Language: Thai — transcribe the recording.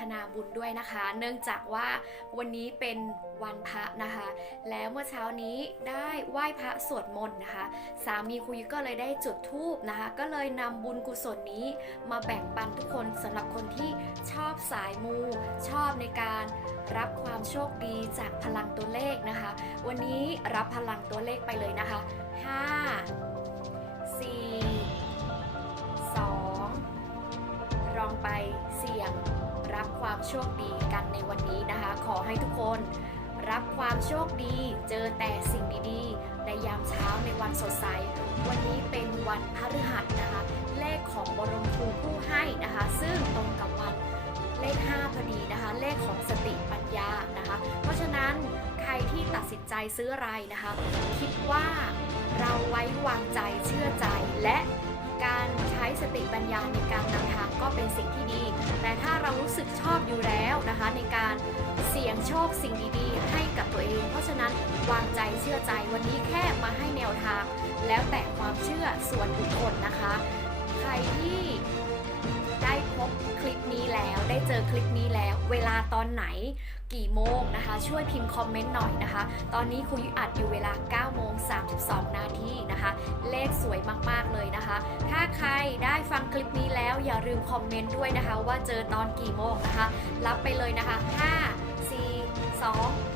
ทนาบุญด้วยนะคะ เนื่องจากว่าวันนี้เป็นวันพระนะคะ แล้วเมื่อเช้านี้ได้ไหว้พระสวดมนต์นะคะ สามีคุยก็เลยได้จุดธูปนะคะ ก็เลยนำบุญกุศลนี้มาแบ่งปันทุกคนสำหรับคนที่ชอบสายมู ชอบในการรับความโชคดีจากพลังตัวเลขนะคะ วันนี้รับพลังตัวเลขไปเลยนะคะ 5 ไปเสี่ยงรับความโชคดีกันในวันนี้นะคะ ขอให้ทุกคนรับความโชคดี เจอแต่สิ่งดีๆ ในยามเช้าในวันสดใส วันนี้เป็นวันพฤหัสนะคะ เลขของบรมครูผู้ให้นะคะ ซึ่งตรงกับวันเลข 5 พอดีนะคะ เลขของสติปัญญานะคะ เพราะฉะนั้นใครที่ตัดสินใจซื้ออะไรนะคะ คิดว่าเราไว้วางใจเชื่อใจและการใช้สติปัญญาในการนำ ก็เป็นสิ่งที่ดี แต่ถ้าเรารู้สึกชอบอยู่แล้วนะคะ ในการเสี่ยงโชคสิ่งดีๆ ให้กับตัวเอง เพราะฉะนั้นวางใจเชื่อใจวันนี้แค่มาให้แนวทาง แล้วแต่ความเชื่อส่วนบุคคลนะคะ ใครที่ได้พบคลิปนี้แล้วได้เจอคลิปนี้แล้ว เวลาตอนไหนกี่โมงนะคะ ช่วยพิมพ์คอมเมนต์หน่อยนะคะ ตอนนี้ครูยุอัดอยู่เวลา9 32 นาทีนะคะ เลขสวยมากๆเลยนะคะ ถ้าใครได้ฟังคลิปนี้แล้วอย่าลืมคอมเมนต์ด้วยนะคะ ว่าเจอตอนกี่โมงนะคะ รับไปเลยนะคะ 5 4 2